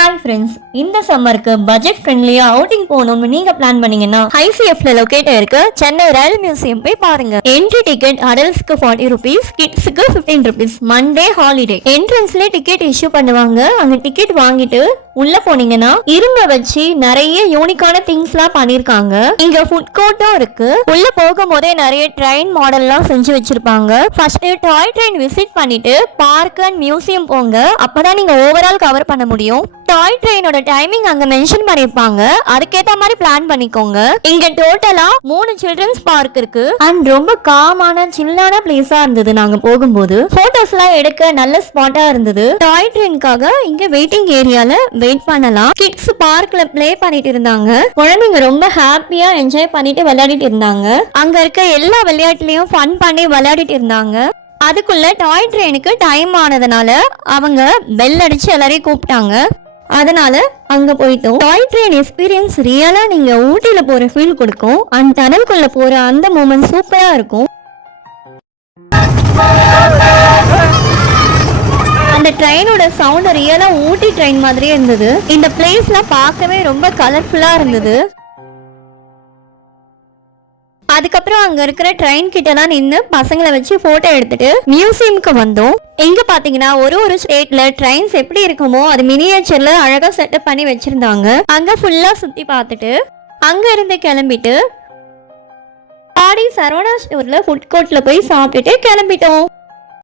Hi friends, இந்த சம்மருக்கு budget ஃப்ரெண்ட்லியா அவுட்டிங் போகணும்னு நீங்க பிளான் பண்ணீங்கன்னா ஐசிஎஃப்ல லொகேட் இருக்கு சென்னை ரயில் மியூசியம் போய் பாருங்க. என்ட்ரி டிக்கெட் அடல்ட்ஸ்க்கு 40 rupees, கிட்ஸுக்கு 15 rupees. Monday holiday. என்ட்ரன்ஸ்ல டிக்கெட் இஷ்யூ பண்ணுவாங்க. அந்த டிக்கெட் வாங்கிட்டு உள்ள போனீங்கன்னா இரும்ப வச்சு நிறைய யூனிக்கான திங்ஸ் எல்லாம் பண்ணிருக்காங்க. இங்க ஃபுட் கோர்ட்டும் இருக்கு. உள்ள போகும் போதே நிறைய ட்ரெயின் மாடல் எல்லாம் செஞ்சு வச்சிருப்பாங்க. ஃபர்ஸ்ட் டாய் ட்ரெயின் விசிட் பண்ணிட்டு பார்க் அண்ட் மியூசியம் போங்க. அப்பதான் நீங்க ஓவரால் கவர் பண்ண முடியும். டாய் ட்ரெயினோட டைமிங் அங்க மென்ஷன் பண்ணிருப்பாங்க. அதுக்கேத்த மாதிரி பிளான் பண்ணிக்கோங்க. இங்க டோட்டலா 3 சில்ட்ரன்ஸ் பார்க் இருக்கு அண்ட் ரொம்ப காமான சில்லான பிளேஸா இருந்தது. நாங்க போகும்போது போட்டோஸ் எல்லாம் எடுக்க நல்ல ஸ்பாட்டா இருந்தது. டாய் ட்ரெயின்காக இங்க வெயிட்டிங் ஏரியால வெயிட் பண்ணலாம். கிட்ஸ் பார்க்ல பிளே பண்ணிட்டு இருந்தாங்க. குழந்தைங்க ரொம்ப ஹாப்பியா என்ஜாய் பண்ணிட்டு விளையாடிட்டு இருந்தாங்க. அங்க இருக்க எல்லா விளையாட்டுலயும் ஃபன் பண்ணி விளையாடிட்டு இருந்தாங்க. அதுக்குள்ள டாய் ட்ரெயினுக்கு டைம் ஆனதுனால அவங்க பெல் அடிச்சு எல்லாரையும் கூப்பிட்டாங்க. அதனால அங்க போயிட்டோம். டாய் ட்ரெயின் எக்ஸ்பீரியன்ஸ் ரியலா நீங்க ஊட்டில போற ஃபீல் கொடுக்கும். அண்ட் டனல்குள்ள போற அந்த மூமெண்ட் சூப்பரா இருக்கும். அந்த ட்ரெயினோட சவுண்ட் ரியலா ஊட்டி ட்ரெயின் மாதிரியே இருந்தது. இந்த பிளேஸ்லாம் பார்க்கவே ரொம்ப கலர்ஃபுல்லா இருந்தது. அதுக்கப்புறம் அங்க இருக்கிற ட்ரெயின் கிட்டலாம் நின்று பசங்களை வச்சு போட்டோ எடுத்துட்டு மியூசியமுக்கு வந்தோம். எங்க பாத்தீங்கன்னா ஒரு ஸ்டேட்ல ட்ரெயின்ஸ் எப்படி இருக்குமோ அது மினியேச்சர்ல அழகா செட்டப் பண்ணி வச்சிருந்தாங்க. அங்க ஃபுல்லா சுத்தி பார்த்துட்டு அங்க இருந்து கிளம்பிட்டு ஆடி சரவணா ஸ்டோர்ல ஃபுட் கோர்ட்ல போய் சாப்பிட்டுட்டு கிளம்பிட்டோம்.